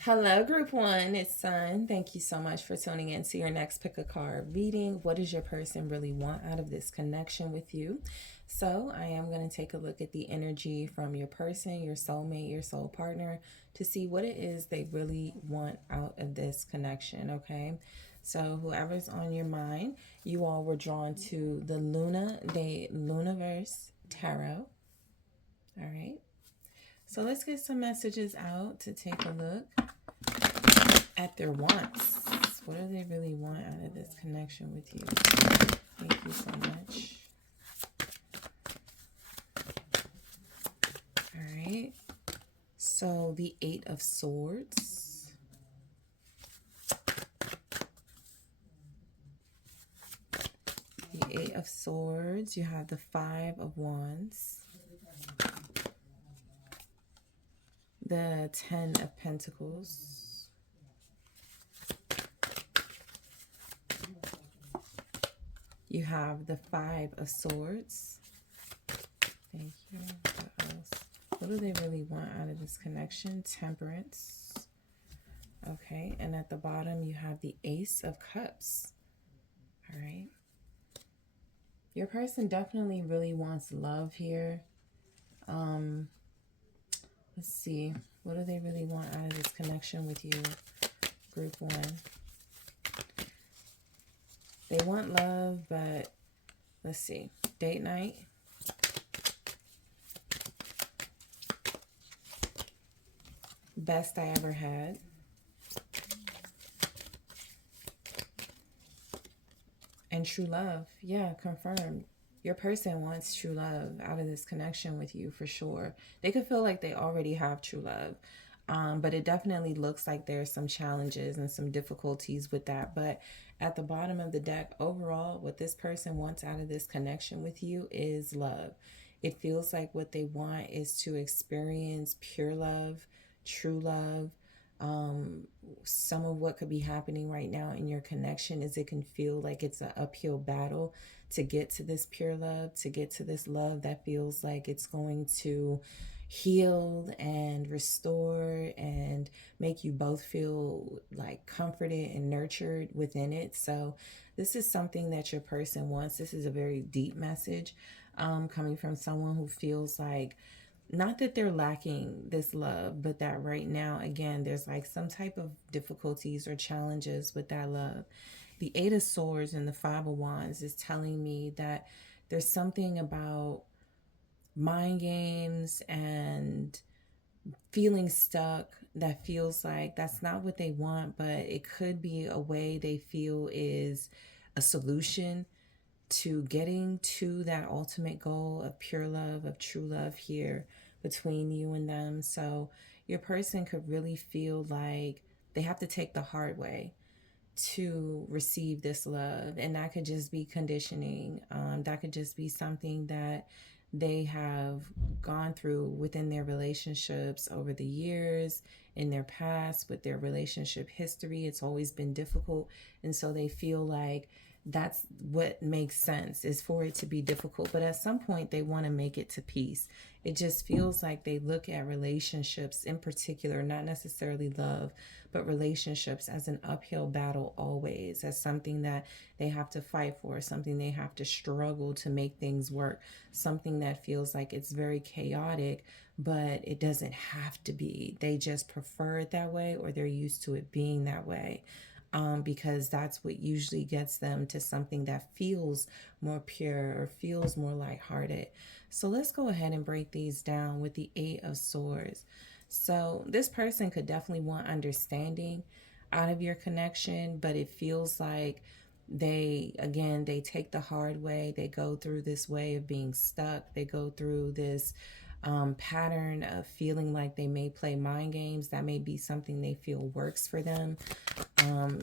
Hello, Group One. It's Sun. Thank you so much for tuning in to your next pick a card reading. What does your person really want out of this connection with you? So, I am going to take a look at the energy from your person, your soulmate, your soul partner to see what it is they really want out of this connection. Okay. So, whoever's on your mind, you all were drawn to the Luna de Luniverse Tarot. All right. So, let's get some messages out to take a look at their wants. What do they really want out of this connection with you? Thank you so much. All right. So the Eight of Swords. The Eight of Swords. You have the Five of Wands. The Ten of Pentacles. You have the Five of Swords. Thank you. What else? What do they really want out of this connection? Temperance. Okay, and at the bottom you have the Ace of Cups. All right. Your person definitely really wants love here. Let's see. What do they really want out of this connection with you, Group One? They want love, but let's see. Date night. Best I ever had. And true love. Yeah, confirmed. Your person wants true love out of this connection with you for sure. They could feel like they already have true love. But it definitely looks like there's some challenges and some difficulties with that. But at the bottom of the deck, overall, what this person wants out of this connection with you is love. It feels like what they want is to experience pure love, true love. Some of what could be happening right now in your connection is it can feel like it's an uphill battle to get to this pure love, to get to this love that feels like it's going to heal and restore and make you both feel like comforted and nurtured within it. So this is something that your person wants. This is a very deep message coming from someone who feels like not that they're lacking this love, but that right now, again, there's like some type of difficulties or challenges with that love. The Eight of Swords and the Five of Wands is telling me that there's something about mind games and feeling stuck that feels like that's not what they want, but it could be a way they feel is a solution to getting to that ultimate goal of pure love, of true love here between you and them. So your person could really feel like they have to take the hard way to receive this love. And that could just be conditioning. That could just be something that they have gone through within their relationships over the years, in their past, with their relationship history. It's always been difficult. And so they feel like that's what makes sense, is for it to be difficult. But at some point, they want to make it to peace. It just feels like they look at relationships in particular, not necessarily love, but relationships as an uphill battle always, as something that they have to fight for, something they have to struggle to make things work, something that feels like it's very chaotic, but it doesn't have to be. They just prefer it that way, or they're used to it being that way. Because that's what usually gets them to something that feels more pure or feels more lighthearted. So let's go ahead and break these down with the Eight of Swords. So this person could definitely want understanding out of your connection, but it feels like they take the hard way. They go through this way of being stuck. They go through this pattern of feeling like they may play mind games. That may be something they feel works for them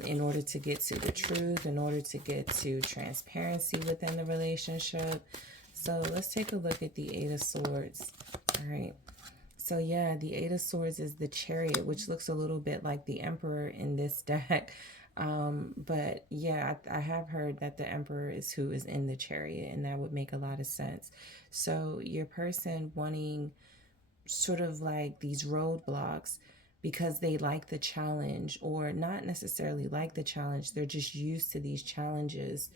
in order to get to the truth, in order to get to transparency within the relationship. So let's take a look at the Eight of Swords. All right. So yeah, the Eight of Swords is the Chariot, which looks a little bit like the Emperor in this deck. But yeah, I have heard that the Emperor is who is in the Chariot, and that would make a lot of sense. So your person wanting sort of like these roadblocks, because they like the challenge, or not necessarily like the challenge, they're just used to these challenges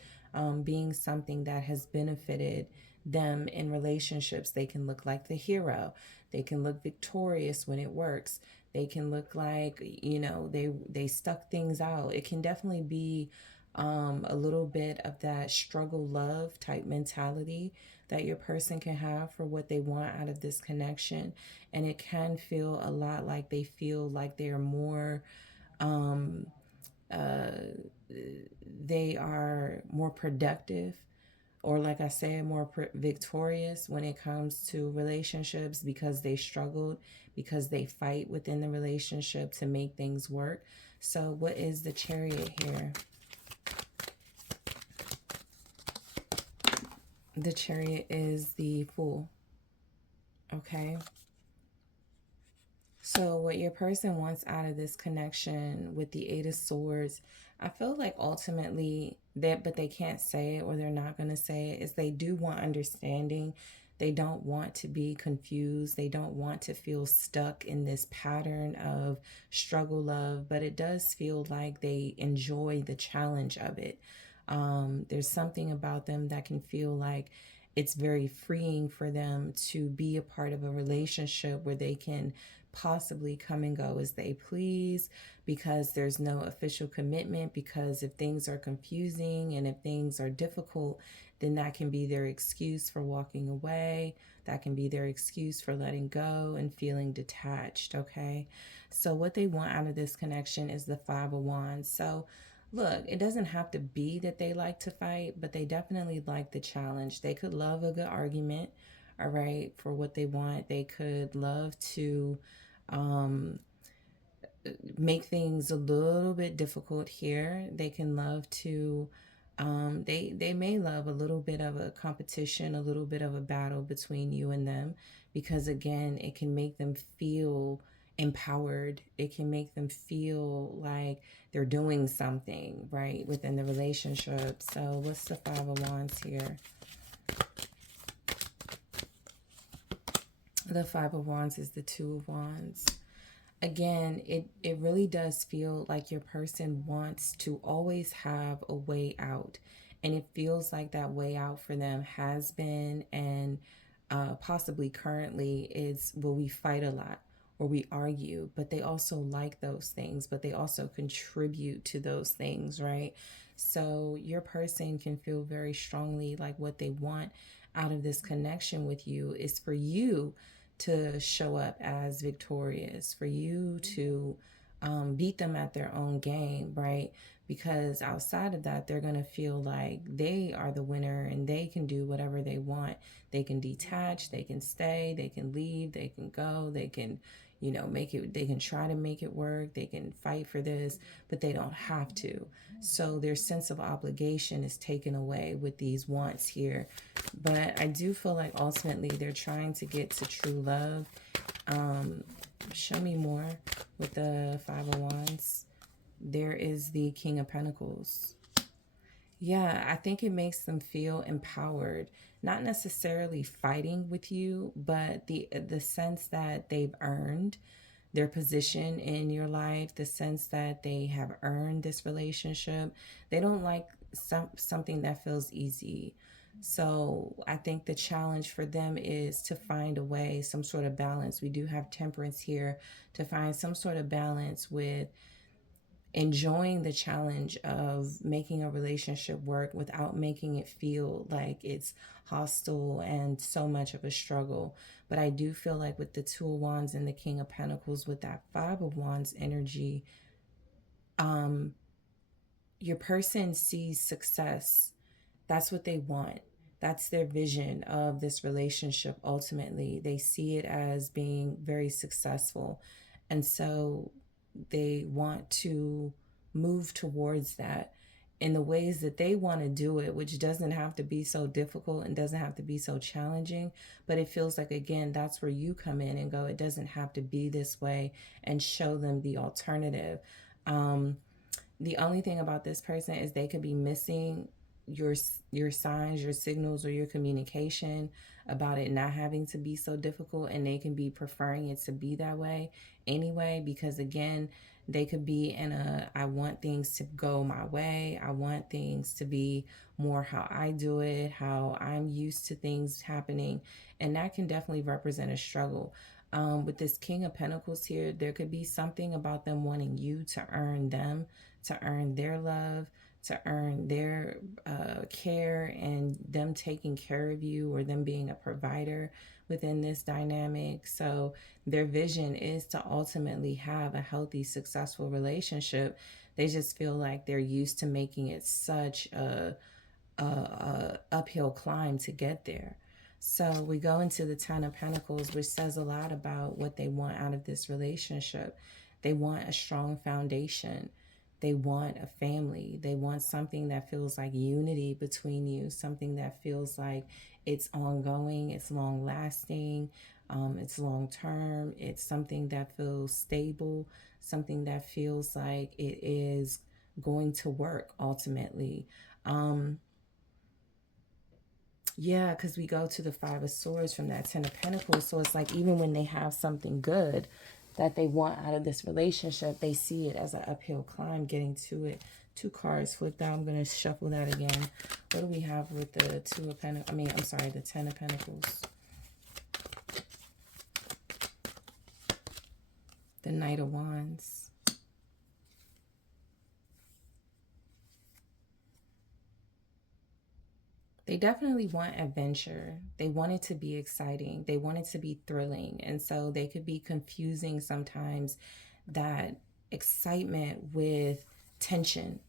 being something that has benefited them in relationships. They can look like the hero, they can look victorious when it works, they can look like, you know, they stuck things out. It can definitely be a little bit of that struggle love type mentality that your person can have for what they want out of this connection. And it can feel a lot like they feel like they're more um uh they are more productive, or like I say, more victorious when it comes to relationships, because they struggled, because they fight within the relationship to make things work. So what is the Chariot here? The Chariot is the Fool. Okay. So, what your person wants out of this connection with the Eight of Swords, I feel like ultimately that, but they can't say it, or they're not going to say it, is they do want understanding. They don't want to be confused. They don't want to feel stuck in this pattern of struggle love, but it does feel like they enjoy the challenge of it. There's something about them that can feel like it's very freeing for them to be a part of a relationship where they can possibly come and go as they please, because there's no official commitment. Because if things are confusing and if things are difficult, then that can be their excuse for walking away. That can be their excuse for letting go and feeling detached. Okay. So, what they want out of this connection is the Five of Wands. So, look, it doesn't have to be that they like to fight, but they definitely like the challenge. They could love a good argument, all right, for what they want. They could love to um, make things a little bit difficult here. They can love to, they may love a little bit of a competition, a little bit of a battle between you and them, because again, it can make them feel empowered. It can make them feel like they're doing something right within the relationship. So what's the Five of Wands here? The Five of Wands is the Two of Wands. Again, it really does feel like your person wants to always have a way out. And it feels like that way out for them has been, and possibly currently is, well, we fight a lot or we argue, but they also like those things, but they also contribute to those things, right? So your person can feel very strongly like what they want out of this connection with you is for you to show up as victorious, for you to beat them at their own game, right? Because outside of that, they're going to feel like they are the winner and they can do whatever they want. They can detach, they can stay, they can leave, they can go, they can, you know, make it, they can try to make it work, they can fight for this, but they don't have to. So their sense of obligation is taken away with these wants here. But I do feel like ultimately they're trying to get to true love. Show me more with the Five of Wands. There is the King of Pentacles. Yeah, I think it makes them feel empowered, not necessarily fighting with you, but the sense that they've earned their position in your life, the sense that they have earned this relationship. They don't like something that feels easy. So I think the challenge for them is to find a way, some sort of balance. We do have Temperance here, to find some sort of balance with enjoying the challenge of making a relationship work without making it feel like it's hostile and so much of a struggle. But I do feel like with the Two of Wands and the King of Pentacles, with that Five of Wands energy, um, your person sees success. That's what they want. That's their vision of this relationship. Ultimately, they see it as being very successful. And so they want to move towards that in the ways that they want to do it, which doesn't have to be so difficult and doesn't have to be so challenging. But it feels like, again, that's where you come in and go, it doesn't have to be this way, and show them the alternative. The only thing about this person is they could be missing your your signs, your signals, or your communication about it not having to be so difficult, and they can be preferring it to be that way anyway, because again, they could be in a I want things to go my way. I want things to be more how I do it, how I'm used to things happening. And that can definitely represent a struggle. With this King of Pentacles here, there could be something about them wanting you to earn them, to earn their love, to earn their care, and them taking care of you, or them being a provider within this dynamic. So their vision is to ultimately have a healthy, successful relationship. They just feel like they're used to making it such a uphill climb to get there. So we go into the Ten of Pentacles, which says a lot about what they want out of this relationship. They want a strong foundation. They want a family. They want something that feels like unity between you, something that feels like it's ongoing, it's long lasting, it's long term, it's something that feels stable, something that feels like it is going to work ultimately. Yeah, because we go to the Five of Swords from that Ten of Pentacles. So it's like even when they have something good that they want out of this relationship, they see it as an uphill climb getting to it. Two cards flipped out. I'm going to shuffle that again. What do we have with the Two of Pentacles? I'm sorry, the Ten of Pentacles. The Knight of Wands. They definitely want adventure. They want it to be exciting. They want it to be thrilling. And so they could be confusing sometimes that excitement with tension,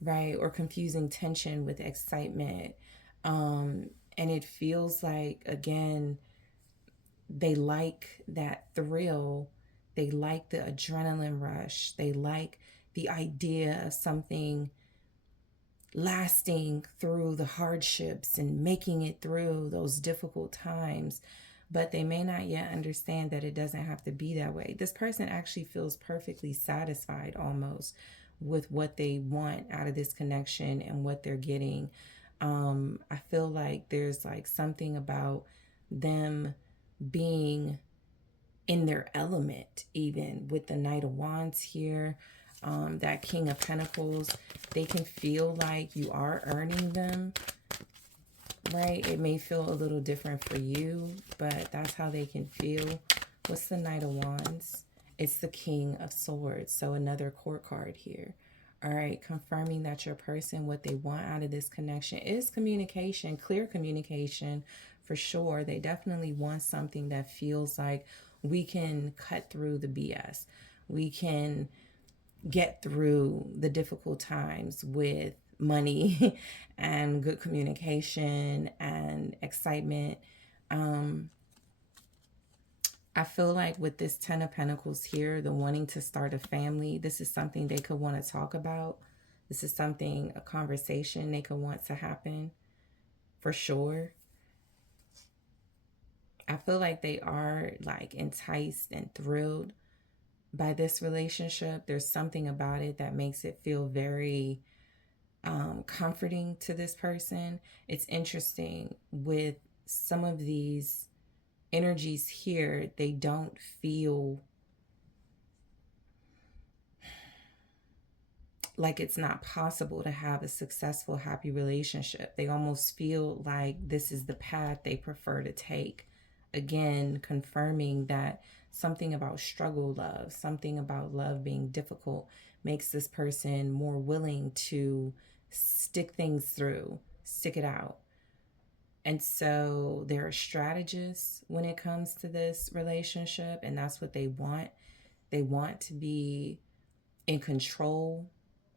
right? Or confusing tension with excitement. And it feels like, again, they like that thrill. They like the adrenaline rush. They like the idea of something lasting through the hardships and making it through those difficult times. But they may not yet understand that it doesn't have to be that way. This person actually feels perfectly satisfied almost with what they want out of this connection and what they're getting. I feel like there's like something about them being in their element, even with the Knight of Wands here, that King of Pentacles. They can feel like you are earning them, right? It may feel a little different for you, but that's how they can feel. What's the Knight of Wands? It's the King of Swords, so another court card here. All right, confirming that your person, what they want out of this connection is communication, clear communication for sure. They definitely want something that feels like we can cut through the BS. We can get through the difficult times with money and good communication and excitement. I feel like with this Ten of Pentacles here, the wanting to start a family, this is something they could want to talk about. This is something, a conversation they could want to happen for sure. I feel like they are like enticed and thrilled by this relationship. There's something about it that makes it feel very comforting to this person. It's interesting with some of these energies here, they don't feel like it's not possible to have a successful, happy relationship. They almost feel like this is the path they prefer to take. Again, confirming that something about struggle love, something about love being difficult makes this person more willing to stick things through, stick it out. And so they're strategists when it comes to this relationship, and that's what they want. They want to be in control.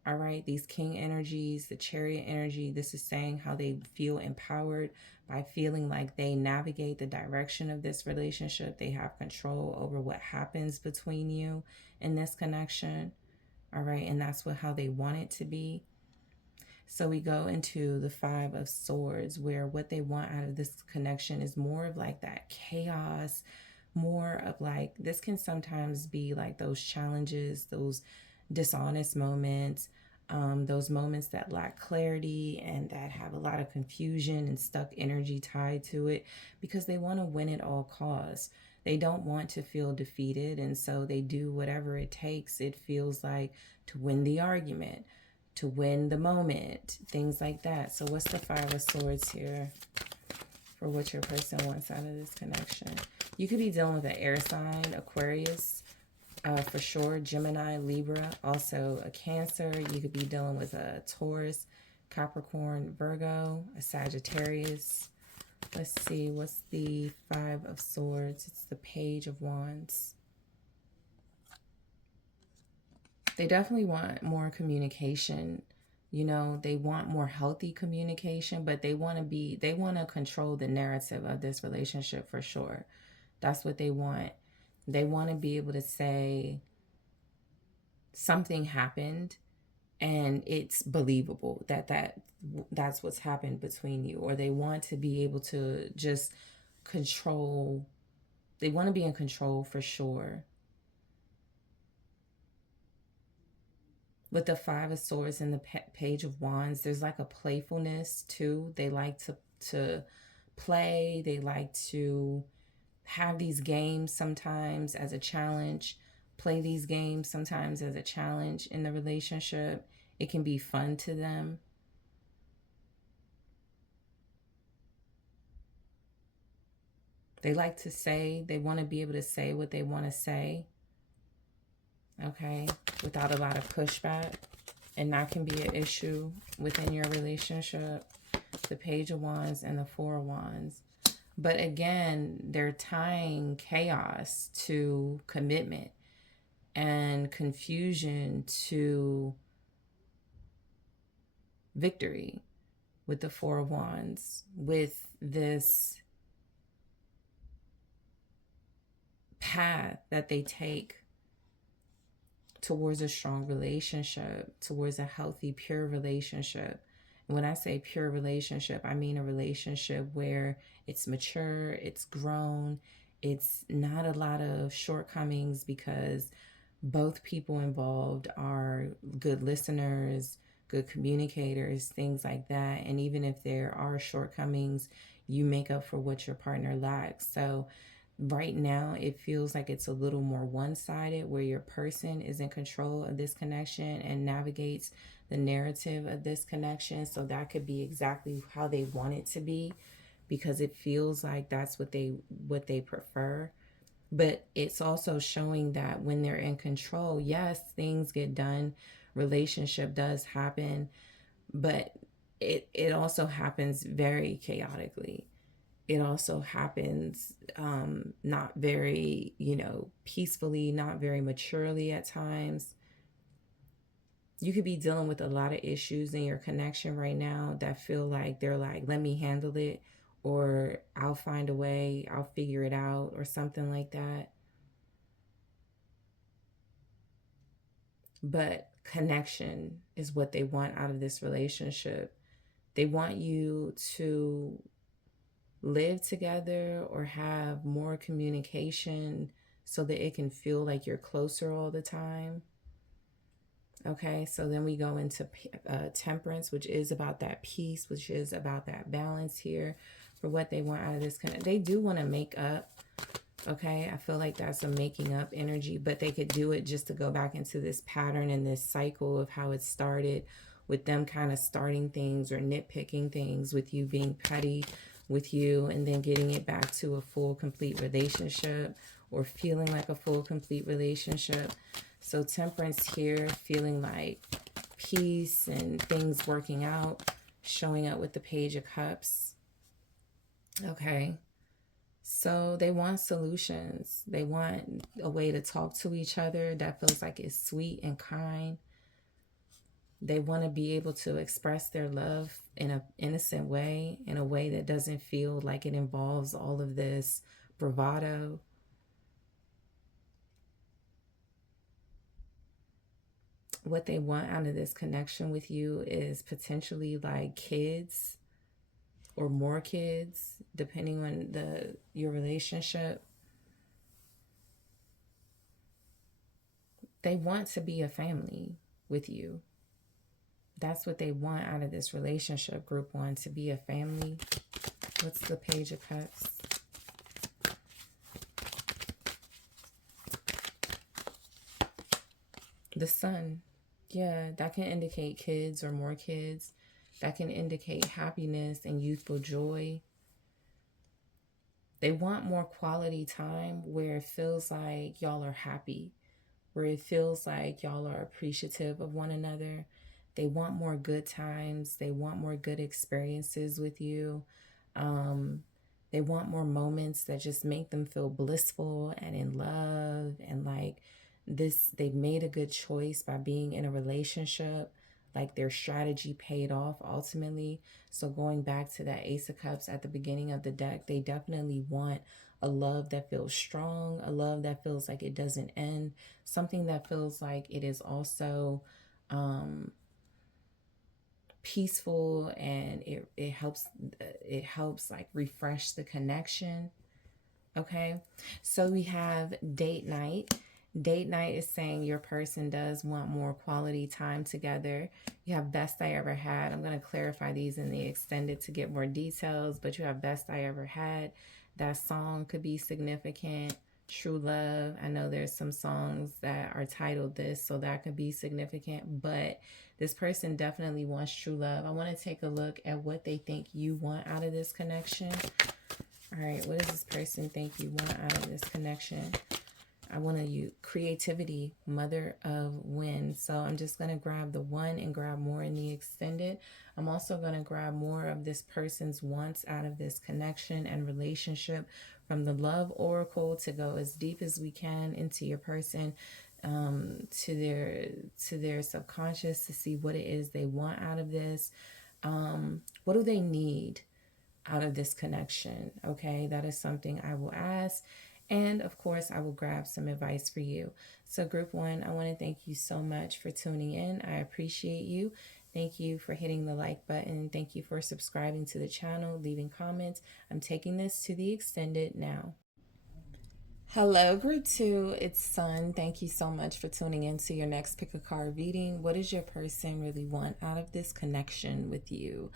All right, these king energies, the chariot energy, this is saying how they feel empowered by feeling like they navigate the direction of this relationship. They have control over what happens between you in this connection. All right, and that's how they want it to be. So we go into the Five of Swords, where what they want out of this connection is more of like that chaos, more of like, this can sometimes be like those challenges, those dishonest moments, those moments that lack clarity and that have a lot of confusion and stuck energy tied to it, because they want to win at all costs. They don't want to feel defeated, and so they do whatever it takes, it feels like, to win the argument, to win the moment, things like that. So what's the Five of Swords here for what your person wants out of this connection? You could be dealing with an air sign, Aquarius, for sure, Gemini, Libra, also a Cancer. You could be dealing with a Taurus, Capricorn, Virgo, a Sagittarius. Let's see, what's the Five of Swords? It's the Page of Wands. They definitely want more communication. You know, they want more healthy communication, but they want to control the narrative of this relationship for sure. That's what they want. They want to be able to say something happened and it's believable that's what's happened between you. Or they want to be able to just control. They want to be in control for sure. With the Five of Swords and the Page of Wands, there's like a playfulness too. They like to play. They like to have these games sometimes as a challenge, play these games sometimes as a challenge in the relationship. It can be fun to them. They like to say, they want to be able to say what they want to say, okay, without a lot of pushback. And that can be an issue within your relationship. The Page of Wands and the Four of Wands. But again, they're tying chaos to commitment and confusion to victory with the Four of Wands, with this path that they take towards a strong relationship, towards a healthy, pure relationship. And when I say pure relationship, I mean a relationship where it's mature, it's grown, it's not a lot of shortcomings, because both people involved are good listeners, good communicators, things like that. And even if there are shortcomings, you make up for what your partner lacks. So right now it feels like it's a little more one-sided, where your person is in control of this connection and navigates the narrative of this connection. So that could be exactly how they want it to be, because it feels like that's what they prefer. But it's also showing that when they're in control, yes, things get done, relationship does happen, but it also happens very chaotically. It also happens not very, peacefully, not very maturely at times. You could be dealing with a lot of issues in your connection right now that feel like they're like, let me handle it, or I'll find a way, I'll figure it out, or something like that. But connection is what they want out of this relationship. They want you to live together or have more communication so that it can feel like you're closer all the time. Okay, so then we go into temperance, which is about that peace, which is about that balance here for what they want out of this. They do want to make up. Okay, I feel like that's a making up energy, but they could do it just to go back into this pattern and this cycle of how it started, with them kind of starting things or nitpicking things, with you being petty with you, and then getting it back to a full, complete relationship, or feeling like a full, complete relationship. So temperance here, feeling like peace and things working out, showing up with the Page of Cups. Okay. So they want solutions. They want a way to talk to each other that feels like it's sweet and kind. They want to be able to express their love in an innocent way, in a way that doesn't feel like it involves all of this bravado. What they want out of this connection with you is potentially like kids, or more kids, depending on your relationship. They want to be a family with you. That's what they want out of this relationship, group one, to be a family. What's the Page of Cups? The Sun. Yeah, that can indicate kids or more kids. That can indicate happiness and youthful joy. They want more quality time where it feels like y'all are happy, where it feels like y'all are appreciative of one another. They want more good times. They want more good experiences with you. Um, they want more moments that just make them feel blissful and in love and like this, they've made a good choice by being in a relationship. Like their strategy paid off ultimately. So going back to that Ace of Cups at the beginning of the deck, they definitely want a love that feels strong, a love that feels like it doesn't end, something that feels like it is also peaceful, and it helps like refresh the connection. Okay, so we have date night. Date night is saying your person does want more quality time together. You have best I ever had. I'm going to clarify these in the extended to get more details, but you have best I ever had. That song could be significant. True love. I know there's some songs that are titled this, so that could be significant, but this person definitely wants true love. I want to take a look at what they think you want out of this connection. All right, what does this person think you want out of this connection? I want to use creativity, mother of wind. So I'm just going to grab the one and grab more in the extended. I'm also going to grab more of this person's wants out of this connection and relationship from the love oracle to go as deep as we can into your person, to their subconscious, to see what it is they want out of this. What do they need out of this connection? Okay, that is something I will ask. And of course, I will grab some advice for you. So group one, I want to thank you so much for tuning in. I appreciate you. Thank you for hitting the like button. Thank you for subscribing to the channel, leaving comments. I'm taking this to the extended now. Hello, group two. It's Sun. Thank you so much for tuning in to your next pick a card reading. What does your person really want out of this connection with you?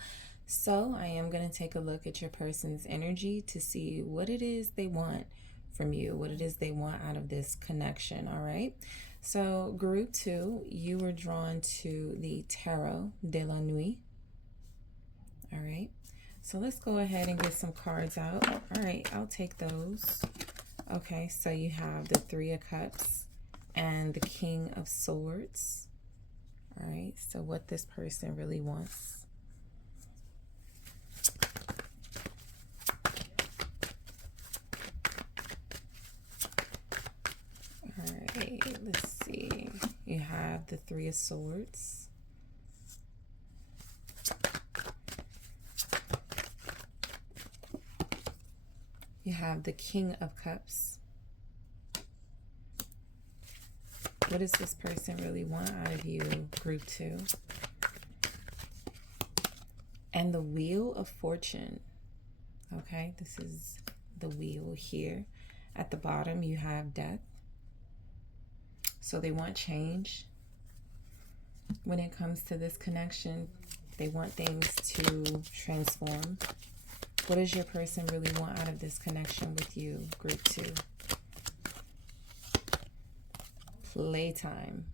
So I am going to take a look at your person's energy to see what it is they want from you, what it is they want out of this connection. All right. So group two, you were drawn to the Tarot de la Nuit. All right. So let's go ahead and get some cards out. All right. I'll take those. Okay, so you have the Three of Cups and the King of Swords. All right, so what this person really wants. All right, let's see. You have the Three of Swords. You have the King of Cups. What does this person really want out of you, group two? And the Wheel of Fortune. Okay, this is the wheel here. At the bottom, you have Death. So they want change. When it comes to this connection, they want things to transform. What does your person really want out of this connection with you, group two? Playtime.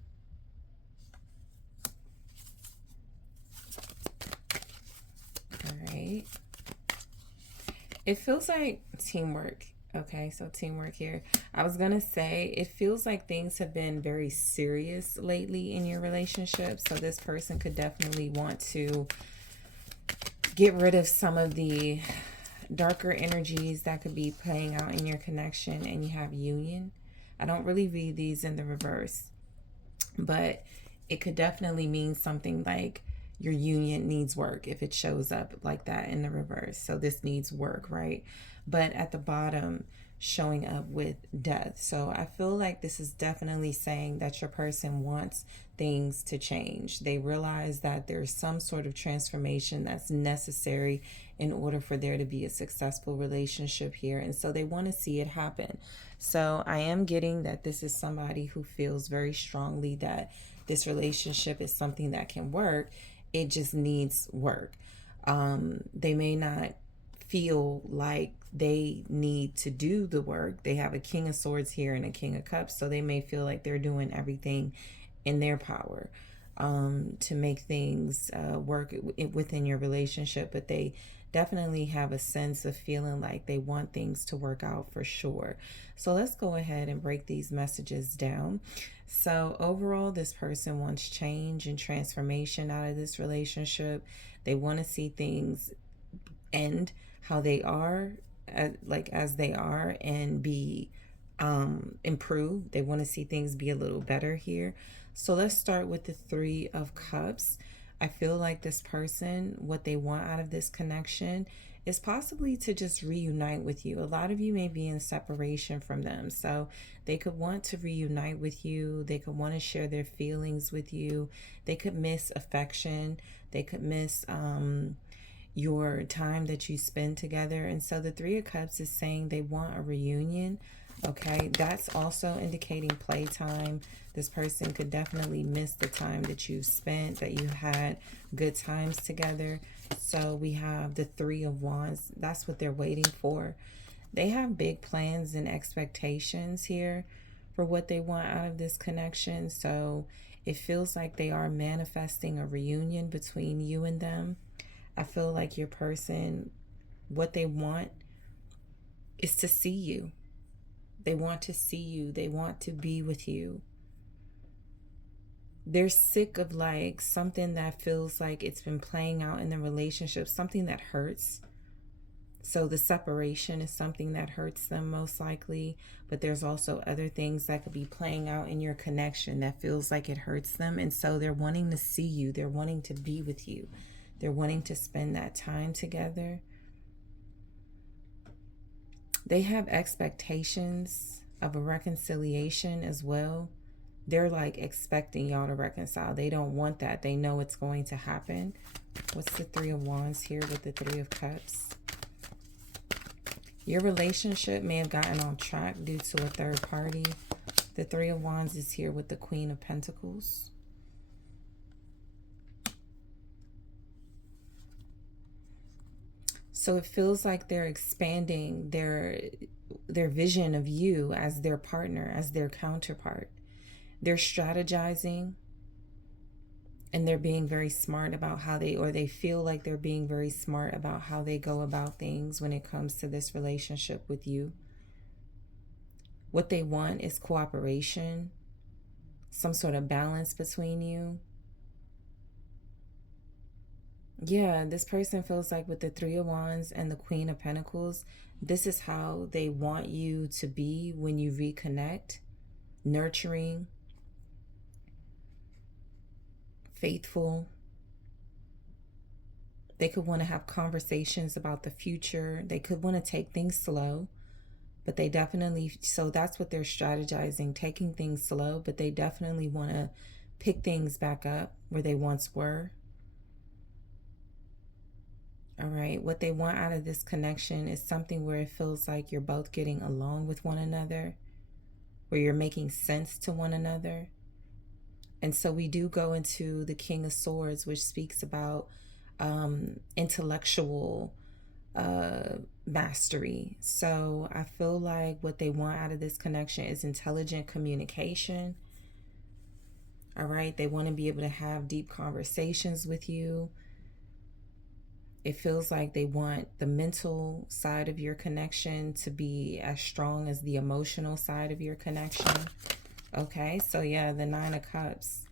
All right. It feels like teamwork. Okay, so teamwork here. I was going to say, it feels like things have been very serious lately in your relationship. So this person could definitely want to get rid of some of the darker energies that could be playing out in your connection. And you have union. I don't really read these in the reverse, but it could definitely mean something like your union needs work if it shows up like that in the reverse. So this needs work, right? But at the bottom, showing up with death. So I feel like this is definitely saying that your person wants things to change. They realize that there's some sort of transformation that's necessary in order for there to be a successful relationship here. And so they want to see it happen. So I am getting that this is somebody who feels very strongly that this relationship is something that can work. it just needs work. They may not feel like they need to do the work. They have a King of Swords here and a King of Cups, so they may feel like they're doing everything in their power to make things work within your relationship, but they definitely have a sense of feeling like they want things to work out for sure. So let's go ahead and break these messages down. So overall, this person wants change and transformation out of this relationship. They want to see things end how they are, as they are, and be improved. They want to see things be a little better here. So let's start with the Three of Cups. I feel like this person, what they want out of this connection is possibly to just reunite with you. A lot of you may be in separation from them, so they could want to reunite with you. They could want to share their feelings with you. They could miss affection. They could miss your time that you spend together. And so the Three of Cups is saying they want a reunion. Okay, that's also indicating playtime. This person could definitely miss the time that you spent, that you had good times together. So we have the Three of Wands. That's what they're waiting for. They have big plans and expectations here for what they want out of this connection. So it feels like they are manifesting a reunion between you and them. I feel like your person, what they want is to see you. They want to see you. They want to be with you. They're sick of like something that feels like it's been playing out in the relationship, something that hurts. So the separation is something that hurts them most likely, but there's also other things that could be playing out in your connection that feels like it hurts them. And so they're wanting to see you. They're wanting to be with you. They're wanting to spend that time together. They have expectations of a reconciliation as well. They're like expecting y'all to reconcile. They don't want that. They know it's going to happen. What's the Three of Wands here with the Three of Cups? Your relationship may have gotten off track due to a third party. The Three of Wands is here with the Queen of Pentacles. So it feels like they're expanding their vision of you as their partner, as their counterpart. They're strategizing and they're being very smart about how they feel like they're being very smart about how they go about things when it comes to this relationship with you. What they want is cooperation, some sort of balance between you. Yeah, this person feels like with the Three of Wands and the Queen of Pentacles, this is how they want you to be when you reconnect. Nurturing, faithful. They could want to have conversations about the future. They could want to take things slow, but they definitely, so that's what they're strategizing, taking things slow, but they definitely want to pick things back up where they once were. All right, what they want out of this connection is something where it feels like you're both getting along with one another, where you're making sense to one another. And so we do go into the King of Swords, which speaks about intellectual mastery. So I feel like what they want out of this connection is intelligent communication. All right, they want to be able to have deep conversations with you. It feels like they want the mental side of your connection to be as strong as the emotional side of your connection. Okay, so yeah, the Nine of Cups.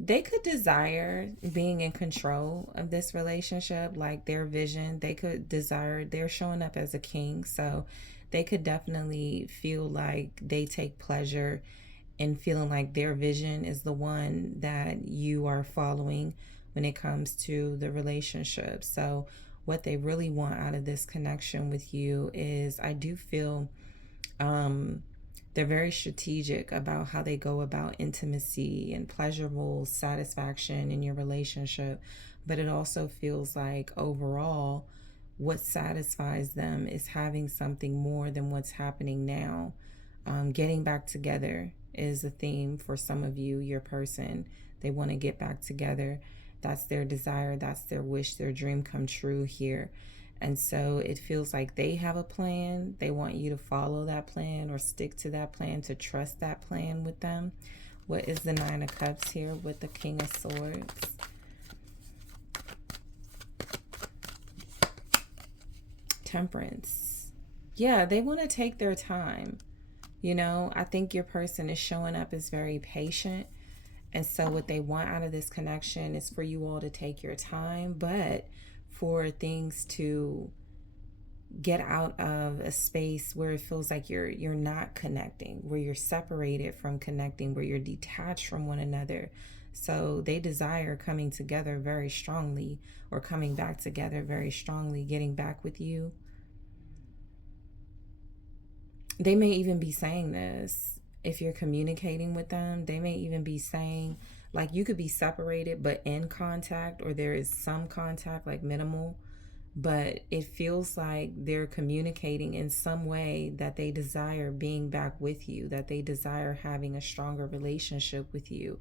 They could desire being in control of this relationship, like their vision. They could desire, they're showing up as a king, so they could definitely feel like they take pleasure in feeling like their vision is the one that you are following when it comes to the relationship. So what they really want out of this connection with you is, I do feel they're very strategic about how they go about intimacy and pleasurable satisfaction in your relationship. But it also feels like overall, what satisfies them is having something more than what's happening now. Getting back together is a theme for some of you, your person. They want to get back together. That's their desire. That's their wish, their dream come true here. And so it feels like they have a plan. They want you to follow that plan or stick to that plan, to trust that plan with them. What is the Nine of Cups here with the King of Swords? Temperance. Yeah, they want to take their time. You know, I think your person is showing up as very patient. And so what they want out of this connection is for you all to take your time, but for things to get out of a space where it feels like you're not connecting, where you're separated from connecting, where you're detached from one another. So they desire coming together very strongly, or coming back together very strongly, getting back with you. They may even be saying this if you're communicating with them. They may even be saying, like, you could be separated but in contact, or there is some contact, like minimal, but it feels like they're communicating in some way that they desire being back with you, that they desire having a stronger relationship with you.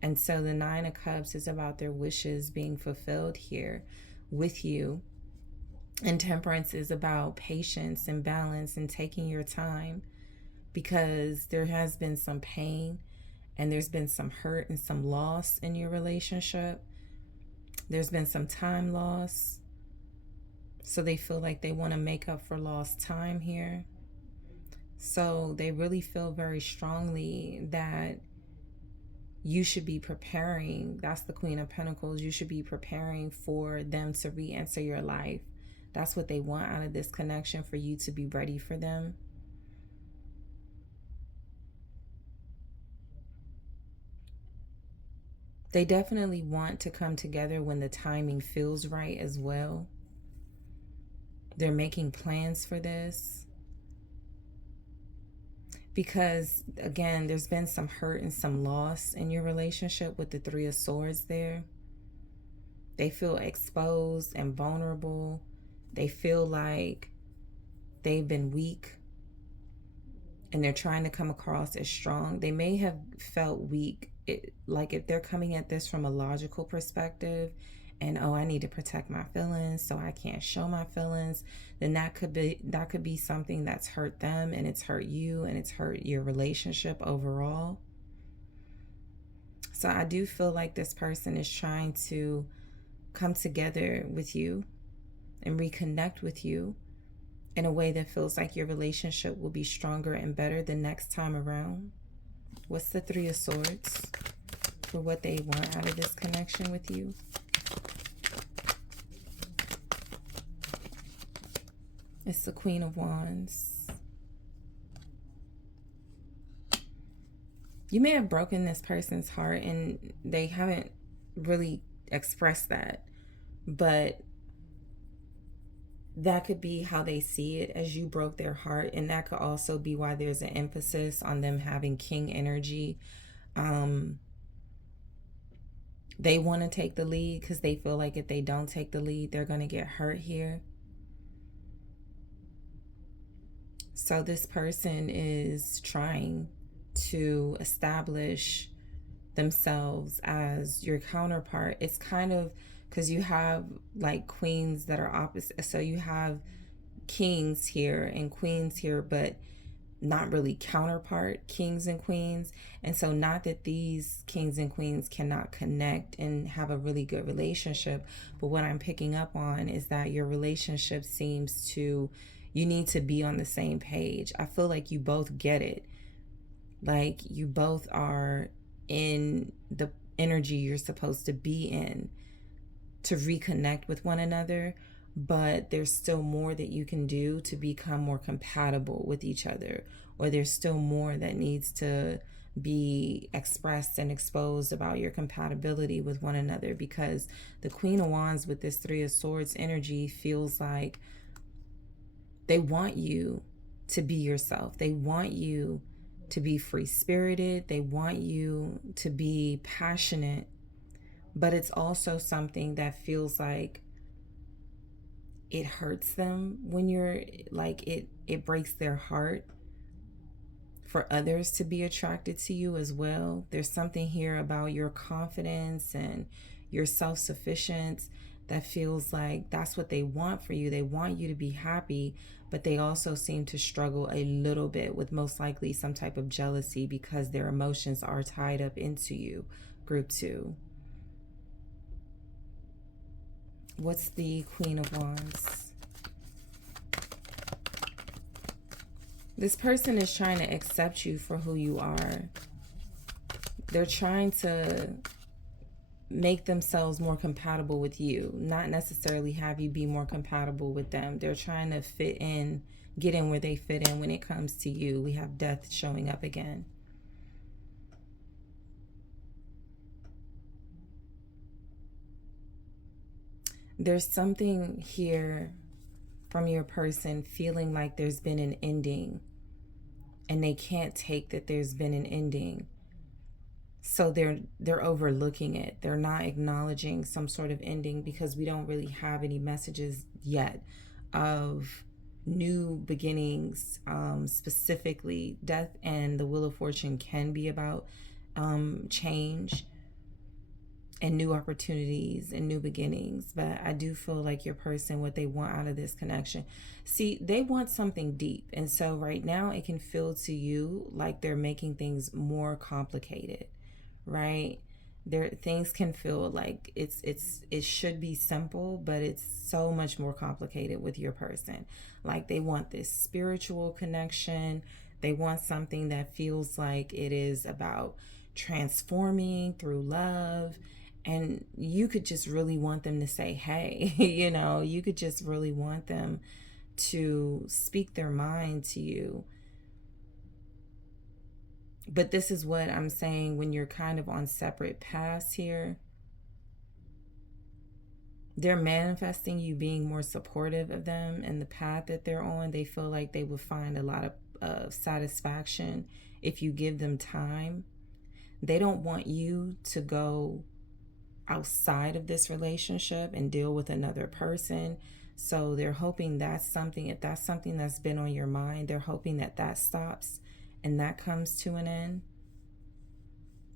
And so the Nine of Cups is about their wishes being fulfilled here with you. And Temperance is about patience and balance and taking your time, because there has been some pain and there's been some hurt and some loss in your relationship. There's been some time loss. So they feel like they want to make up for lost time here. So they really feel very strongly that you should be preparing. That's the Queen of Pentacles. You should be preparing for them to re-enter your life. That's what they want out of this connection, for you to be ready for them. They definitely want to come together when the timing feels right as well. They're making plans for this. Because, again, there's been some hurt and some loss in your relationship with the Three of Swords there. They feel exposed and vulnerable. They feel like they've been weak, and they're trying to come across as strong. They may have felt weak. Like, if they're coming at this from a logical perspective, and I need to protect my feelings, so I can't show my feelings, then that could be something that's hurt them, and it's hurt you, and it's hurt your relationship overall. So I do feel like this person is trying to come together with you and reconnect with you in a way that feels like your relationship will be stronger and better the next time around. What's the Three of Swords for what they want out of this connection with you? It's the Queen of Wands. You may have broken this person's heart and they haven't really expressed that, but that could be how they see it, as you broke their heart. And that could also be why there's an emphasis on them having king energy. They want to take the lead because they feel like if they don't take the lead, they're going to get hurt here. So this person is trying to establish themselves as your counterpart. It's kind of because you have like queens that are opposite. So you have kings here and queens here, but not really counterpart kings and queens. And so, not that these kings and queens cannot connect and have a really good relationship, but what I'm picking up on is that your relationship seems to, you need to be on the same page. I feel like you both get it. Like you both are in the energy you're supposed to be in to reconnect with one another, but there's still more that you can do to become more compatible with each other, or there's still more that needs to be expressed and exposed about your compatibility with one another, because the Queen of Wands with this Three of Swords energy feels like they want you to be yourself. They want you to be free-spirited. They want you to be passionate, but it's also something that feels like it hurts them when you're like, it breaks their heart for others to be attracted to you as well. There's something here about your confidence and you're self-sufficient, that feels like that's what they want for you. They want you to be happy, but they also seem to struggle a little bit with most likely some type of jealousy because their emotions are tied up into you. Group 2. What's the Queen of Wands? This person is trying to accept you for who you are. They're trying to make themselves more compatible with you, not necessarily have you be more compatible with them. They're trying to fit in, get in where they fit in when it comes to you. We have death showing up again. There's something here from your person feeling like there's been an ending, and they can't take that there's been an ending. So they're overlooking it. They're not acknowledging some sort of ending because we don't really have any messages yet of new beginnings. Specifically, death and the Wheel of Fortune can be about change and new opportunities and new beginnings. But I do feel like your person, what they want out of this connection, see, they want something deep. And so right now it can feel to you like they're making things more complicated, right? There, things can feel like it should be simple, but it's so much more complicated with your person. Like they want this spiritual connection. They want something that feels like it is about transforming through love. And you could just really want them to say, hey, you know, you could just really want them to speak their mind to you. But this is what I'm saying when you're kind of on separate paths here. They're manifesting you being more supportive of them and the path that they're on. They feel like they will find a lot of satisfaction if you give them time. They don't want you to go outside of this relationship and deal with another person. So they're hoping that's something, if that's something that's been on your mind, they're hoping that that stops and that comes to an end.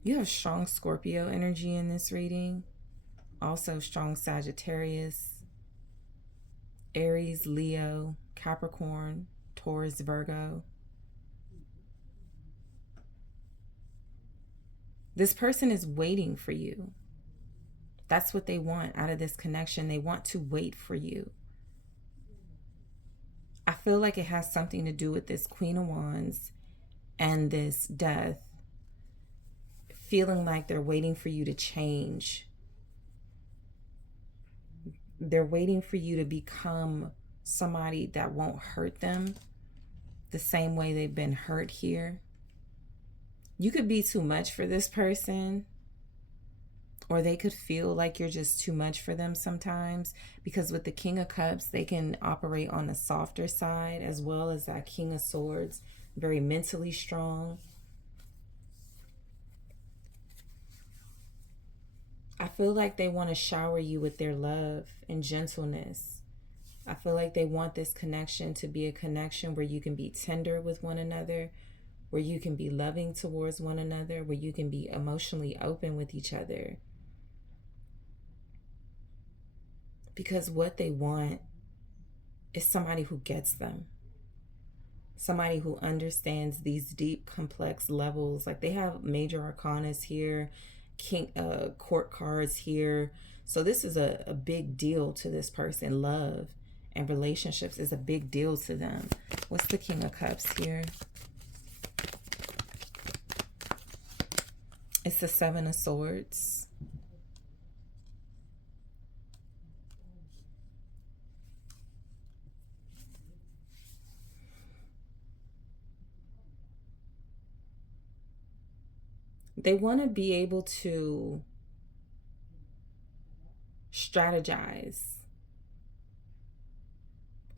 You have strong Scorpio energy in this reading. Also strong Sagittarius, Aries, Leo, Capricorn, Taurus, Virgo. This person is waiting for you. That's what they want out of this connection. They want to wait for you. I feel like it has something to do with this Queen of Wands and this death, feeling like they're waiting for you to change. They're waiting for you to become somebody that won't hurt them the same way they've been hurt here. You could be too much for this person, or they could feel like you're just too much for them sometimes, because with the King of Cups, they can operate on the softer side, as well as that King of Swords, very mentally strong. I feel like they want to shower you with their love and gentleness. I feel like they want this connection to be a connection where you can be tender with one another, where you can be loving towards one another, where you can be emotionally open with each other. Because what they want is somebody who gets them. Somebody who understands these deep, complex levels. Like they have major arcanas here, court cards here. So this is a big deal to this person. Love and relationships is a big deal to them. What's the King of Cups here? It's the Seven of Swords. They want to be able to strategize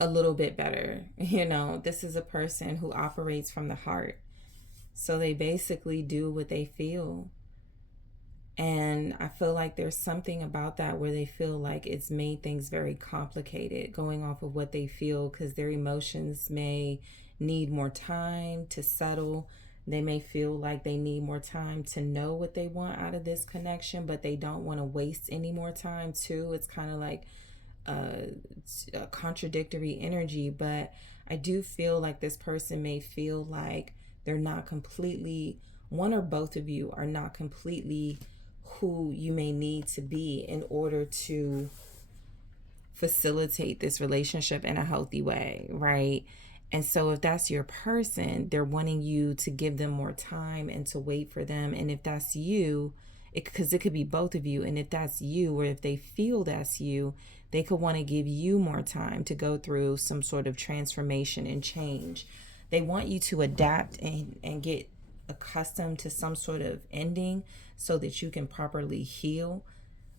a little bit better. You know, this is a person who operates from the heart. So they basically do what they feel. And I feel like there's something about that where they feel like it's made things very complicated going off of what they feel, because their emotions may need more time to settle, They may feel like they need more time to know what they want out of this connection, but they don't want to waste any more time too. It's kind of like a contradictory energy, but I do feel like this person may feel like they're not completely, one or both of you are not completely who you may need to be in order to facilitate this relationship in a healthy way, right? And so if that's your person, they're wanting you to give them more time and to wait for them. And if that's you, because it could be both of you, and if that's you, or if they feel that's you, they could want to give you more time to go through some sort of transformation and change. They want you to adapt and get accustomed to some sort of ending so that you can properly heal.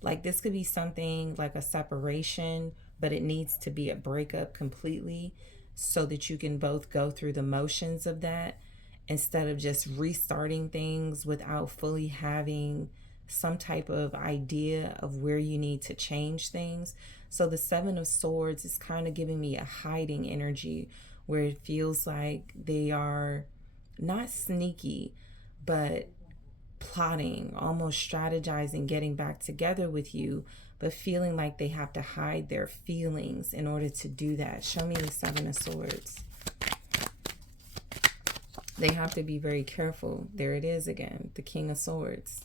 Like this could be something like a separation, but it needs to be a breakup completely so that you can both go through the motions of that instead of just restarting things without fully having some type of idea of where you need to change things. So the Seven of Swords is kind of giving me a hiding energy where it feels like they are not sneaky, but plotting, almost strategizing, getting back together with you, but feeling like they have to hide their feelings in order to do that. Show me the Seven of Swords. They have to be very careful. There it is again, the King of Swords.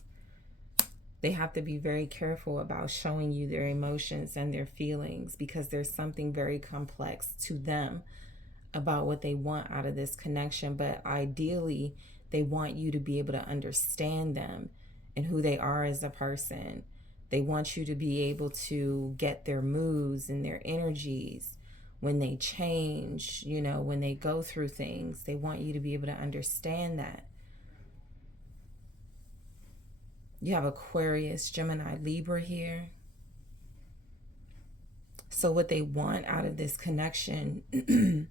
They have to be very careful about showing you their emotions and their feelings because there's something very complex to them about what they want out of this connection. But ideally, they want you to be able to understand them and who they are as a person. They want you to be able to get their moods and their energies when they change, you know, when they go through things. They want you to be able to understand that. You have Aquarius, Gemini, Libra here. So what they want out of this connection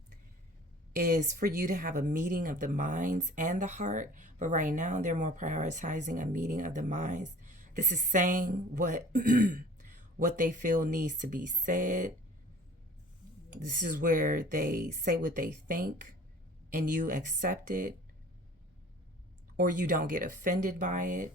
is for you to have a meeting of the minds and the heart. But right now, they're more prioritizing a meeting of the minds. This is saying what what they feel needs to be said. This is where they say what they think and you accept it, or you don't get offended by it.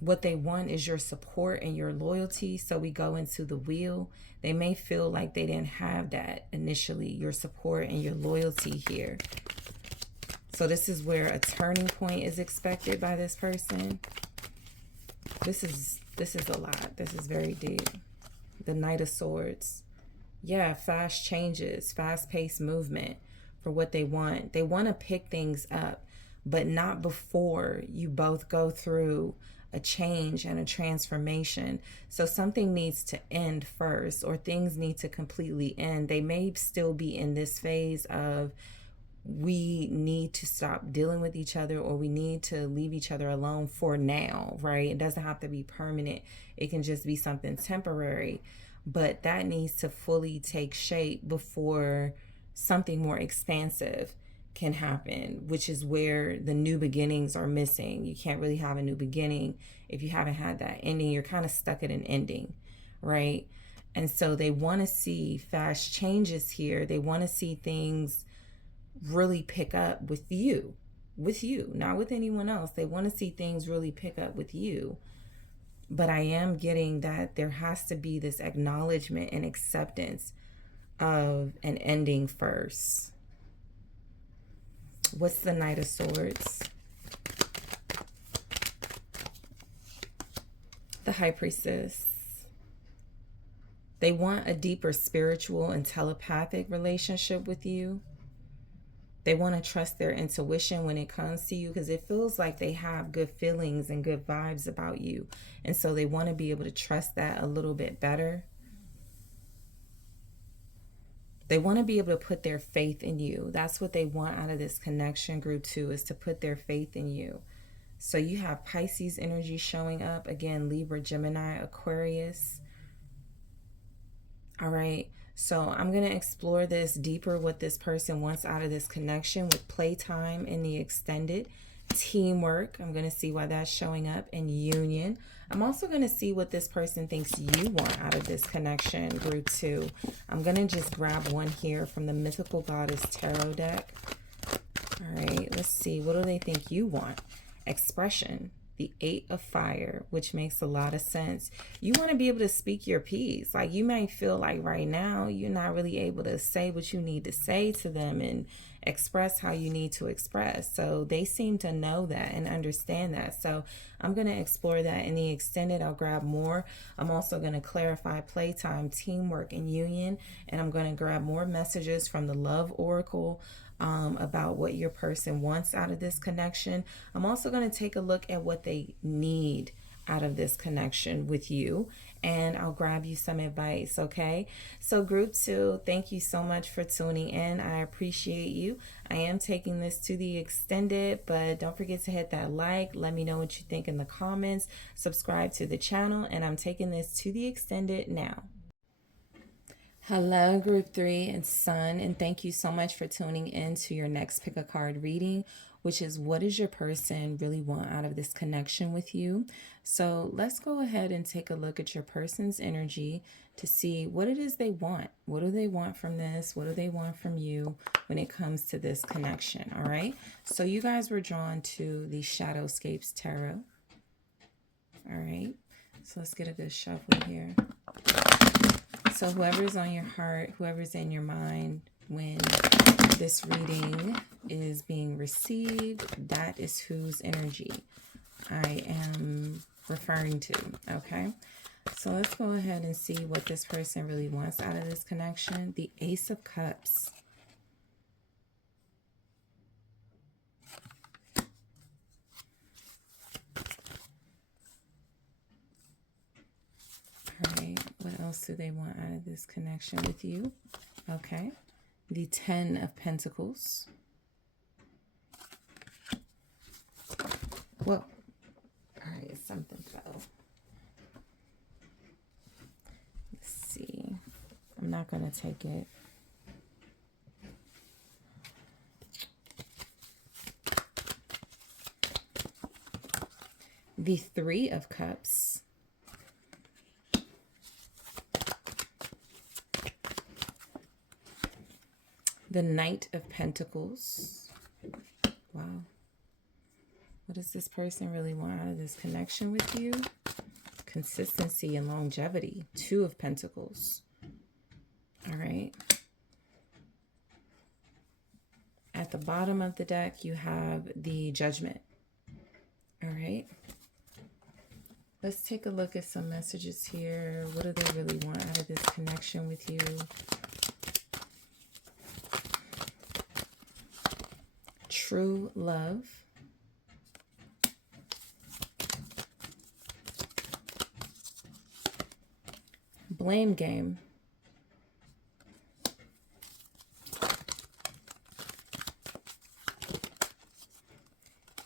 What they want is your support and your loyalty. So we go into the wheel. They may feel like they didn't have that initially, your support and your loyalty here. So this is where a turning point is expected by this person. This is a lot. This is very deep. The Knight of Swords. Yeah, fast changes, fast-paced movement for what they want. They want to pick things up, but not before you both go through a change and a transformation. So something needs to end first, or things need to completely end. They may still be in this phase of we need to stop dealing with each other, or we need to leave each other alone for now, right? It doesn't have to be permanent. It can just be something temporary, but that needs to fully take shape before something more expansive can happen, which is where the new beginnings are missing. You can't really have a new beginning if you haven't had that ending. You're kind of stuck at an ending, right? And so they want to see fast changes here. They want to see things really pick up with you, not with anyone else. They want to see things really pick up with you. But I am getting that there has to be this acknowledgement and acceptance of an ending first. What's the Knight of Swords? The High Priestess. They want a deeper spiritual and telepathic relationship with you. They want to trust their intuition when it comes to you because it feels like they have good feelings and good vibes about you. And so they want to be able to trust that a little bit better. They want to be able to put their faith in you. That's what they want out of this connection, group 2, is to put their faith in you. So you have Pisces energy showing up. Again, Libra, Gemini, Aquarius. All right. So I'm going to explore this deeper, what this person wants out of this connection with playtime and the extended teamwork. I'm going to see why that's showing up in union. I'm also going to see what this person thinks you want out of this connection, group 2. I'm going to just grab one here from the Mythical Goddess Tarot deck. All right, let's see. What do they think you want? Expression. The 8 of Fire, which makes a lot of sense. You want to be able to speak your piece. Like, you might feel like right now you're not really able to say what you need to say to them and express how you need to express. So they seem to know that and understand that. So I'm going to explore that in the extended. I'll grab more. I'm also going to clarify playtime, teamwork, and union. And I'm going to grab more messages from the Love Oracle about what your person wants out of this connection. I'm also going to take a look at what they need out of this connection with you, and I'll grab you some advice. Okay, so group 2, thank you so much for tuning in. I appreciate you. I am taking this to the extended, but don't forget to hit that like. Let me know what you think in the comments. Subscribe to the channel, and I'm taking this to the extended now. Hello, Group 3 and Sun, and thank you so much for tuning in to your next pick a card reading, which is what does your person really want out of this connection with you? So let's go ahead and take a look at your person's energy to see what it is they want. What do they want from this? What do they want from you when it comes to this connection? All right. So you guys were drawn to the Shadowscapes Tarot. All right. So let's get a good shuffle here. So whoever's on your heart, whoever's in your mind when this reading is being received, that is whose energy I am referring to, okay? So let's go ahead and see what this person really wants out of this connection. The Ace of Cups. All right, what else do they want out of this connection with you? Okay, the 10 of Pentacles. Whoa. All right, something fell. Let's see. I'm not going to take it. The 3 of Cups. The Knight of Pentacles. Wow. What does this person really want out of this connection with you? Consistency and longevity. 2 of Pentacles. All right. At the bottom of the deck, you have the Judgment. All right. Let's take a look at some messages here. What do they really want out of this connection with you? True love. Blame game.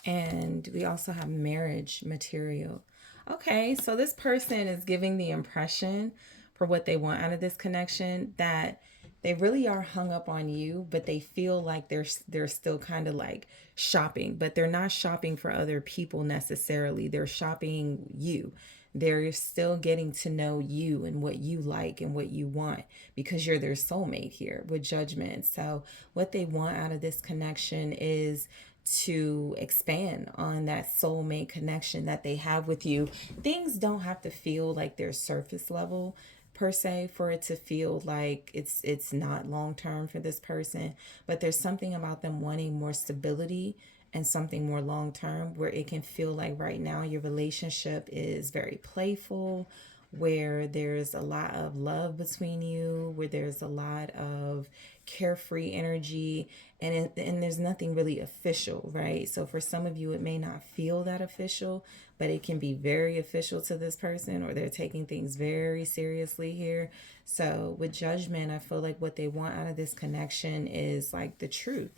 And we also have marriage material. Okay, so this person is giving the impression for what they want out of this connection that they really are hung up on you, but they feel like they're still kind of like shopping, but they're not shopping for other people necessarily. They're shopping you. They're still getting to know you and what you like and what you want because you're their soulmate here with Judgment. So what they want out of this connection is to expand on that soulmate connection that they have with you. Things don't have to feel like they're surface level per se for it to feel like it's not long term for this person, but there's something about them wanting more stability and something more long term where it can feel like right now your relationship is very playful, where there's a lot of love between you, where there's a lot of carefree energy, and there's nothing really official, right? So for some of you, it may not feel that official, but it can be very official to this person, or they're taking things very seriously here. So with Judgment, I feel like what they want out of this connection is like the truth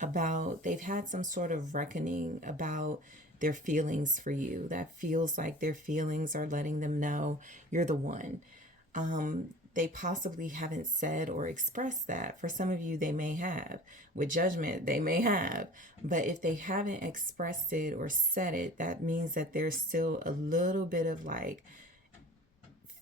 about they've had some sort of reckoning about their feelings for you. That feels like their feelings are letting them know you're the one. They possibly haven't said or expressed that. For some of you, they may have. With Judgment, they may have. But if they haven't expressed it or said it, that means that there's still a little bit of like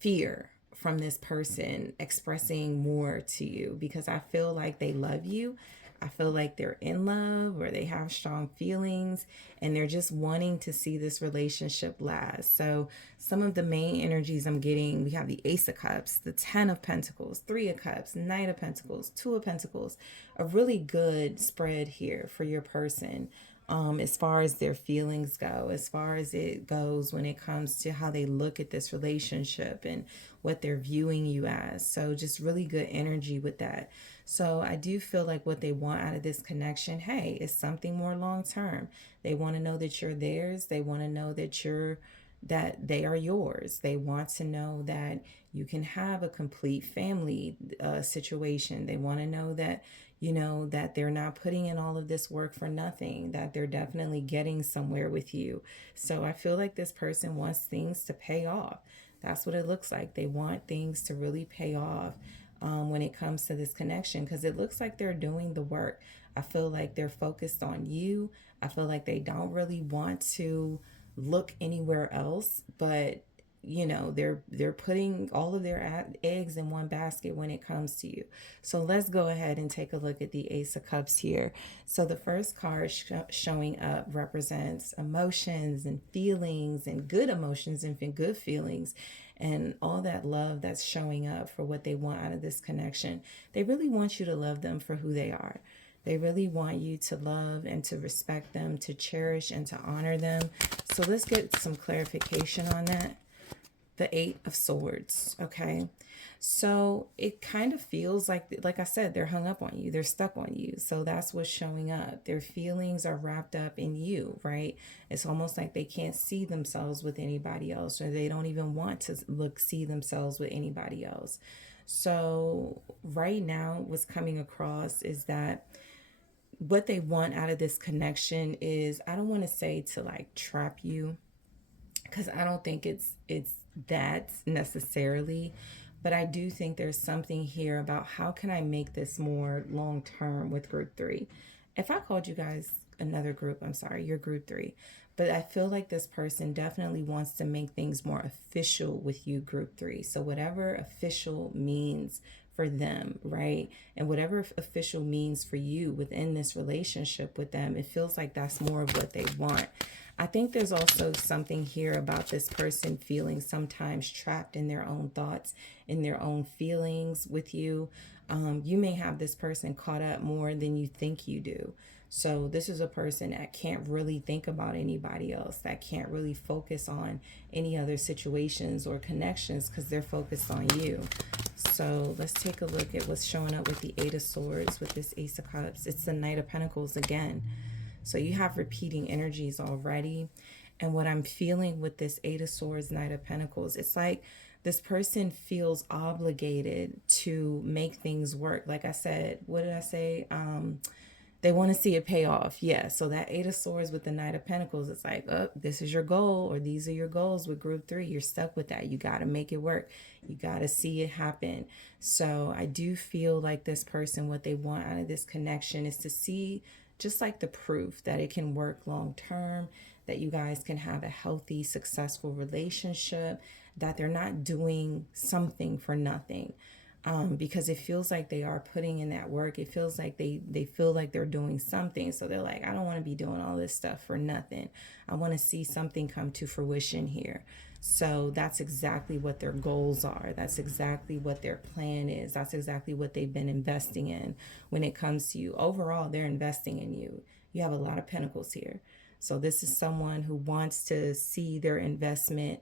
fear from this person expressing more to you, because I feel like they love you. I feel like they're in love or they have strong feelings and they're just wanting to see this relationship last. So some of the main energies I'm getting, we have the Ace of Cups, the Ten of Pentacles, Three of Cups, Knight of Pentacles, Two of Pentacles. A really good spread here for your person. As far as their feelings go, as far as it goes when it comes to how they look at this relationship and what they're viewing you as. So just really good energy with that. So I do feel like what they want out of this connection, hey, is something more long term. They want to know that you're theirs. They want to know that they are yours. They want to know that you can have a complete family situation. They want to know that, that they're not putting in all of this work for nothing, that they're definitely getting somewhere with you. So I feel like this person wants things to pay off. That's what it looks like. They want things to really pay off when it comes to this connection, because it looks like they're doing the work. I feel like they're focused on you. I feel like they don't really want to look anywhere else, but they're putting all of their eggs in one basket when it comes to you. So let's go ahead and take a look at the Ace of Cups here. So the first card showing up represents emotions and feelings, and good emotions and good feelings, and all that love that's showing up for what they want out of this connection. They really want you to love them for who they are. They really want you to love and to respect them, to cherish and to honor them. So let's get some clarification on that. The Eight of Swords, okay? So it kind of feels like I said, they're hung up on you. They're stuck on you. So that's what's showing up. Their feelings are wrapped up in you, right? It's almost like they can't see themselves with anybody else, or they don't even want to see themselves with anybody else. So right now, what's coming across is that what they want out of this connection is, I don't want to say to like trap you, because I don't think it's that necessarily, but I do think there's something here about how can I make this more long term with group 3. If I called you guys another group, I'm sorry, you're group 3. But I feel like this person definitely wants to make things more official with you, group 3. So whatever official means for them, right? And whatever official means for you within this relationship with them, it feels like that's more of what they want. I think there's also something here about this person feeling sometimes trapped in their own thoughts, in their own feelings with you. You may have this person caught up more than you think you do. So this is a person that can't really think about anybody else, that can't really focus on any other situations or connections because they're focused on you. So let's take a look at what's showing up with the Eight of Swords with this Ace of Cups. It's the Knight of Pentacles again. So you have repeating energies already. And what I'm feeling with this Eight of Swords, Knight of Pentacles, it's like this person feels obligated to make things work. Like I said, what did I say? They want to see it pay off. Yeah. So that Eight of Swords with the Knight of Pentacles, it's like, oh, this is your goal, or these are your goals with group 3. You're stuck with that. You got to make it work. You got to see it happen. So I do feel like this person, what they want out of this connection is to see just like the proof that it can work long term, that you guys can have a healthy, successful relationship, that they're not doing something for nothing. Because it feels like they are putting in that work. It feels like they feel like they're doing something. So they're like, I don't want to be doing all this stuff for nothing. I want to see something come to fruition here. So that's exactly what their goals are. That's exactly what their plan is. That's exactly what they've been investing in when it comes to you. Overall, they're investing in you. You have a lot of pentacles here. So this is someone who wants to see their investment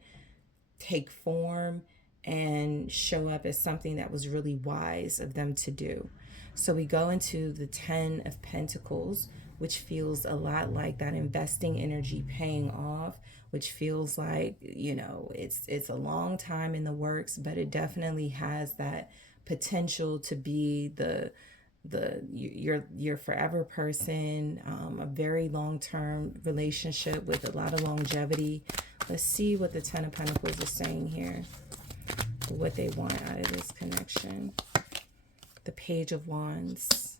take form and show up as something that was really wise of them to do. So we go into the 10 of Pentacles, which feels a lot like that investing energy paying off, which feels like, it's a long time in the works, but it definitely has that potential to be your forever person, a very long-term relationship with a lot of longevity. Let's see what the 10 of Pentacles is saying here, what they want out of this connection. The Page of Wands.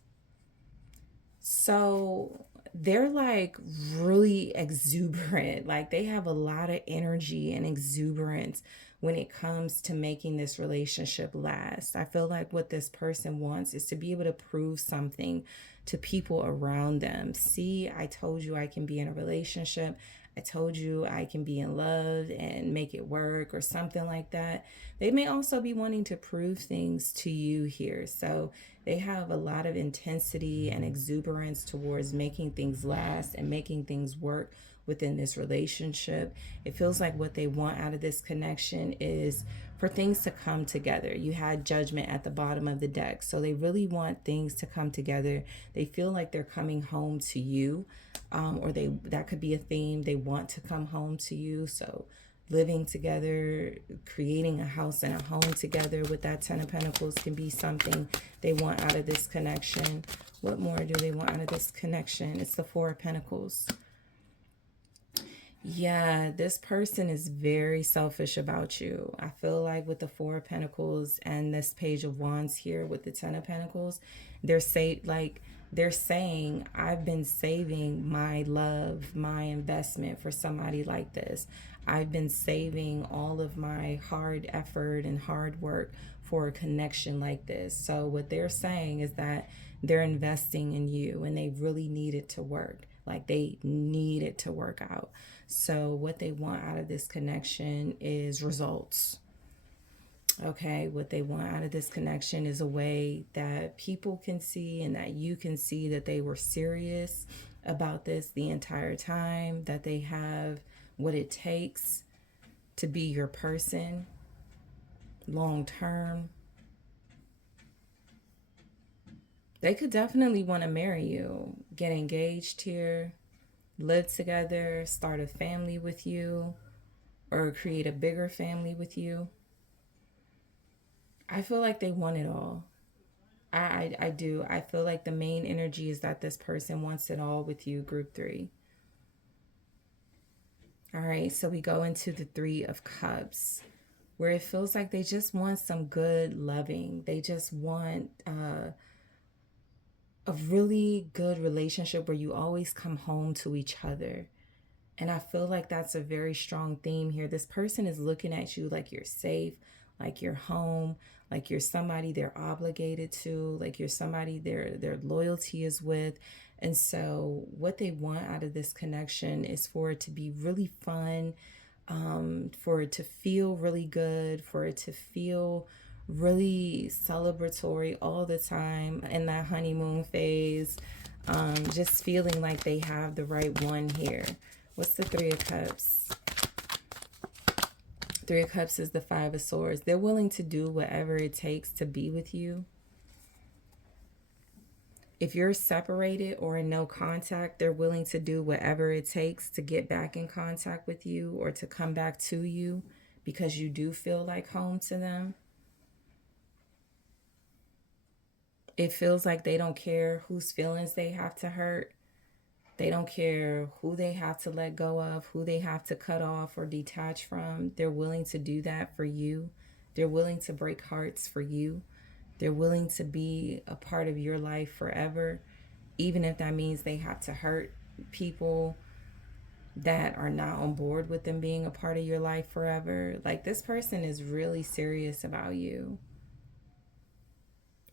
So they're like really exuberant. Like they have a lot of energy and exuberance when it comes to making this relationship last. I feel like what this person wants is to be able to prove something to people around them. See, I told you I can be in a relationship. I told you I can be in love and make it work, or something like that. They may also be wanting to prove things to you here. So they have a lot of intensity and exuberance towards making things last and making things work within this relationship. It feels like what they want out of this connection is for things to come together. You had Judgment at the bottom of the deck. So they really want things to come together. They feel like they're coming home to you, or that could be a theme. They want to come home to you. So living together, creating a house and a home together with that Ten of Pentacles can be something they want out of this connection. What more do they want out of this connection? It's the Four of Pentacles. Yeah, this person is very selfish about you. I feel like with the Four of Pentacles and this Page of Wands here with the Ten of Pentacles, they're saying, I've been saving my love, my investment for somebody like this. I've been saving all of my hard effort and hard work for a connection like this. So what they're saying is that they're investing in you and they really need it to work. Like they need it to work out. So what they want out of this connection is results. Okay, what they want out of this connection is a way that people can see and that you can see that they were serious about this the entire time, that they have what it takes to be your person long term. They could definitely want to marry you, get engaged here, live together, start a family with you, or create a bigger family with you. I feel like they want it all. I do. I feel like the main energy is that this person wants it all with you, group 3. All right, so we go into the Three of Cups, where it feels like they just want some good loving. They just want a really good relationship where you always come home to each other. And I feel like that's a very strong theme here. This person is looking at you like you're safe, like you're home, like you're somebody they're obligated to, like you're somebody their loyalty is with. And so what they want out of this connection is for it to be really fun, for it to feel really good, for it to feel really celebratory all the time in that honeymoon phase, just feeling like they have the right one here. What's the Three of Cups? Three of Cups is the Five of Swords. They're willing to do whatever it takes to be with you. If you're separated or in no contact, they're willing to do whatever it takes to get back in contact with you or to come back to you because you do feel like home to them. It feels like they don't care whose feelings they have to hurt. They don't care who they have to let go of, who they have to cut off or detach from. They're willing to do that for you. They're willing to break hearts for you. They're willing to be a part of your life forever, even if that means they have to hurt people that are not on board with them being a part of your life forever. Like, this person is really serious about you.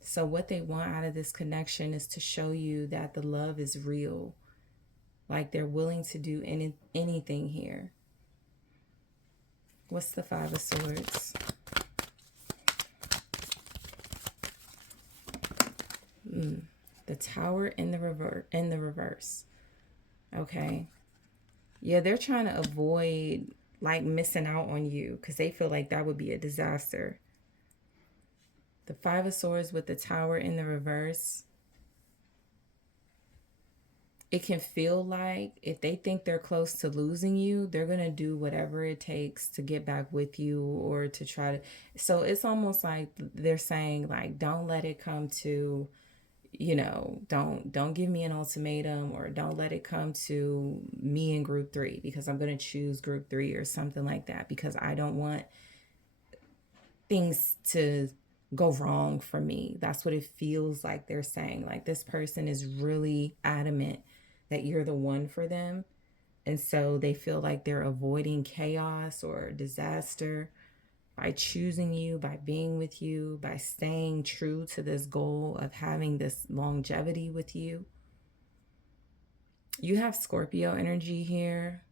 So what they want out of this connection is to show you that the love is real. Like, they're willing to do anything here. What's the Five of Swords? The Tower in the reverse. Okay. Yeah, they're trying to avoid like missing out on you because they feel like that would be a disaster. The Five of Swords with the Tower in the reverse. It can feel like if they think they're close to losing you, they're going to do whatever it takes to get back with you or to try to. So it's almost like they're saying, like, don't let it come to, don't give me an ultimatum, or don't let it come to me in group 3 because I'm going to choose group 3 or something like that, because I don't want things to go wrong for me. That's what it feels like they're saying. Like, this person is really adamant that you're the one for them. And so they feel like they're avoiding chaos or disaster. by choosing you, by being with you, by staying true to this goal of having this longevity with you. You have Scorpio energy here.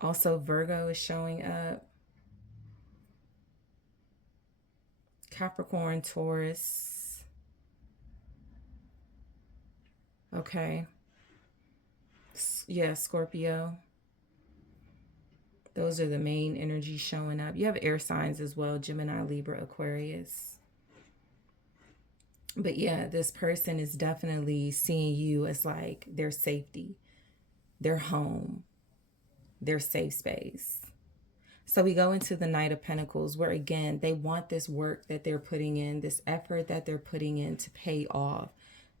Also, Virgo is showing up. Capricorn, Taurus. Okay. Yeah, Scorpio. Those are the main energies showing up. You have air signs as well, Gemini, Libra, Aquarius. But yeah, this person is definitely seeing you as like their safety, their home, their safe space. So we go into the Knight of Pentacles, where again, they want this work that they're putting in, this effort that they're putting in to pay off.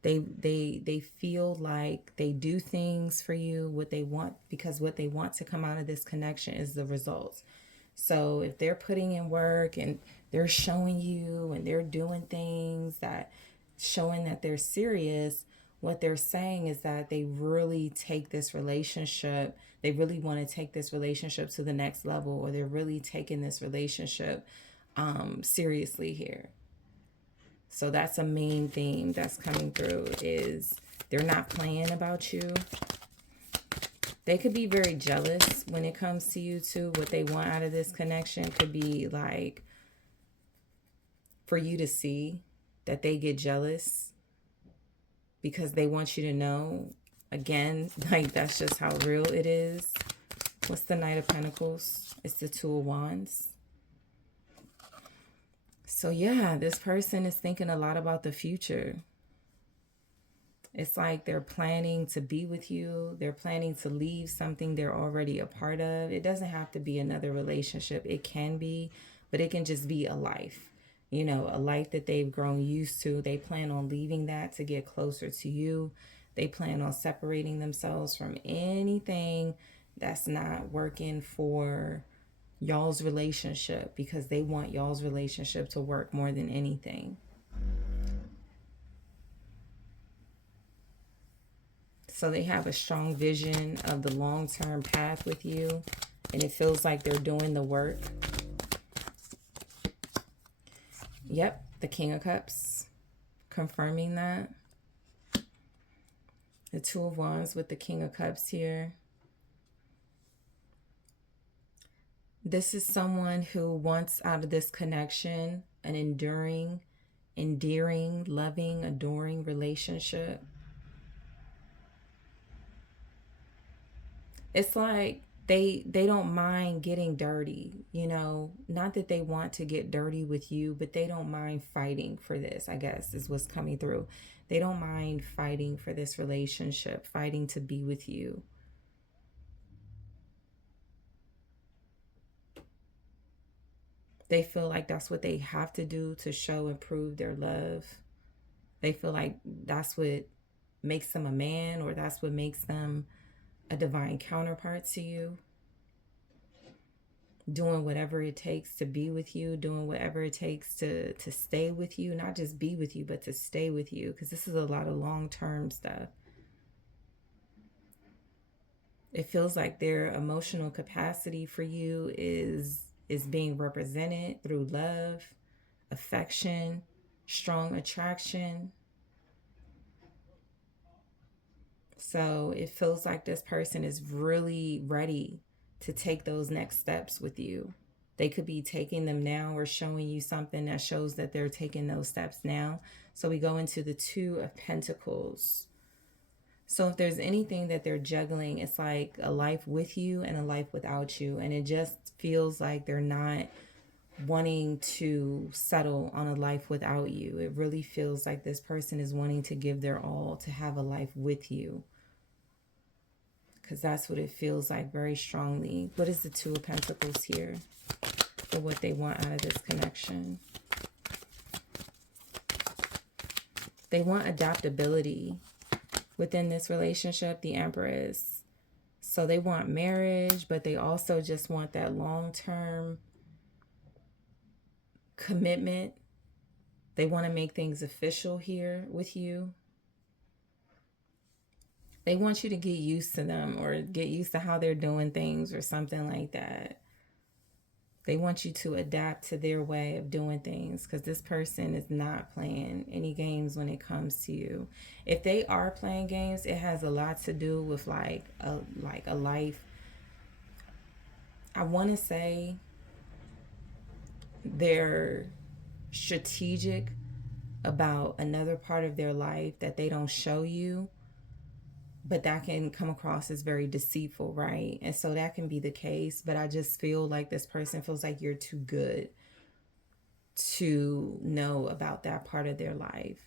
They feel like they do things for you, what they want, because what they want to come out of this connection is the results. So if they're putting in work and they're showing you and they're doing things that showing that they're serious, what they're saying is that they really take this relationship, they really want to take this relationship to the next level, or they're really taking this relationship seriously here. So that's a main theme that's coming through, is they're not playing about you. They could be very jealous when it comes to you too. What they want out of this connection could be like for you to see that they get jealous because they want you to know, again, like that's just how real it is. What's the Knight of Pentacles? It's the Two of Wands. So yeah, this person is thinking a lot about the future. It's like they're planning to be with you. They're planning to leave something they're already a part of. It doesn't have to be another relationship. It can be, but it can just be a life. You know, a life that they've grown used to. They plan on leaving that to get closer to you. They plan on separating themselves from anything that's not working for y'all's relationship, because they want y'all's relationship to work more than anything. So they have a strong vision of the long-term path with you, and it feels like they're doing the work. Yep, the King of Cups, confirming that. The Two of Wands with the King of Cups here. This is someone who wants out of this connection an enduring, endearing, loving, adoring relationship. It's like they don't mind getting dirty, you know, not that they want to get dirty with you, but they don't mind fighting for this, I guess is what's coming through. They don't mind fighting for this relationship, fighting to be with you. They feel like that's what they have to do to show and prove their love. They feel like that's what makes them a man, or that's what makes them a divine counterpart to you. Doing whatever it takes to be with you, doing whatever it takes to stay with you, not just be with you, but to stay with you, because this is a lot of long-term stuff. It feels like their emotional capacity for you is being represented through love, affection, strong attraction. So it feels like this person is really ready to take those next steps with you. They could be taking them now, or showing you something that shows that they're taking those steps now. So we go into the Two of Pentacles. So if there's anything that they're juggling, it's like a life with you and a life without you. And it just feels like they're not wanting to settle on a life without you. It really feels like this person is wanting to give their all to have a life with you, because that's what it feels like very strongly. What is the Two of Pentacles here for what they want out of this connection? They want adaptability within this relationship, the Empress. So they want marriage, but they also just want that long-term commitment. They want to make things official here with you. They want you to get used to them, or get used to how they're doing things, or something like that. They want you to adapt to their way of doing things because this person is not playing any games when it comes to you. If they are playing games, it has a lot to do with like a life. I want to say they're strategic about another part of their life that they don't show you, but that can come across as very deceitful, right? And so that can be the case, but I just feel like this person feels like you're too good to know about that part of their life,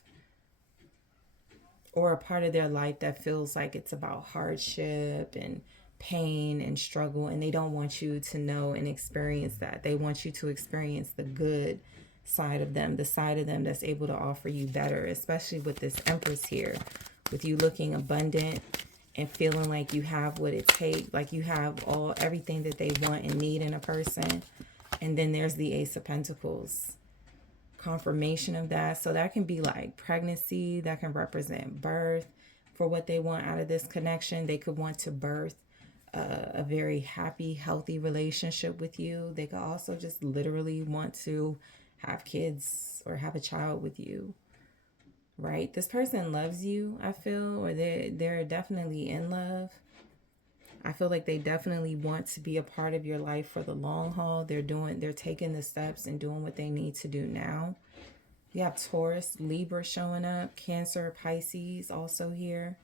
or a part of their life that feels like it's about hardship and pain and struggle, and they don't want you to know and experience that. They want you to experience the good side of them, the side of them that's able to offer you better, especially with this Empress here, with you looking abundant and feeling like you have what it takes, like you have everything that they want and need in a person. And then there's the Ace of Pentacles, confirmation of that. So that can be like pregnancy, that can represent birth for what they want out of this connection. They could want to birth a very happy, healthy relationship with you. They could also just literally want to have kids or have a child with you, right? This person loves you, I feel, or they're definitely in love. I feel like they definitely want to be a part of your life for the long haul. They're taking the steps and doing what they need to do now. You have Taurus, Libra showing up, Cancer, Pisces also here.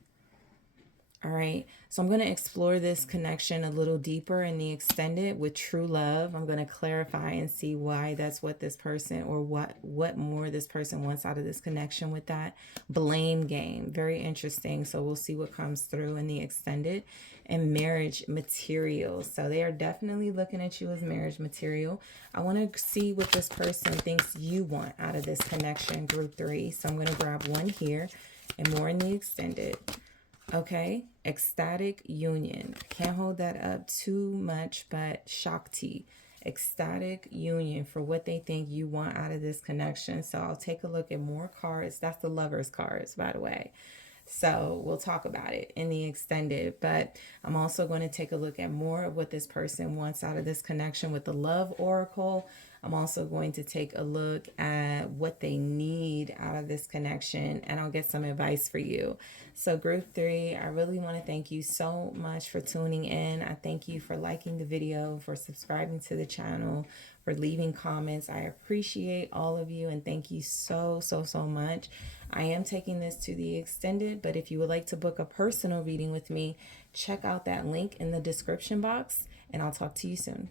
All right, so I'm going to explore this connection a little deeper in the extended with true love. I'm going to clarify and see why that's what this person, or what more this person wants out of this connection with that. Blame game, very interesting. So we'll see what comes through in the extended. And marriage material. So they are definitely looking at you as marriage material. I want to see what this person thinks you want out of this connection, group 3. So I'm going to grab one here and more in the extended. Okay, ecstatic union. Can't hold that up too much, but Shakti, ecstatic union for what they think you want out of this connection. So I'll take a look at more cards. That's the Lovers cards, by the way. So we'll talk about it in the extended, but I'm also going to take a look at more of what this person wants out of this connection with the Love Oracle. I'm also going to take a look at what they need out of this connection, and I'll get some advice for you. So group 3, I really want to thank you so much for tuning in. I thank you for liking the video, for subscribing to the channel, for leaving comments. I appreciate all of you, and thank you so much. I am taking this to the extended, but if you would like to book a personal reading with me, check out that link in the description box, and I'll talk to you soon.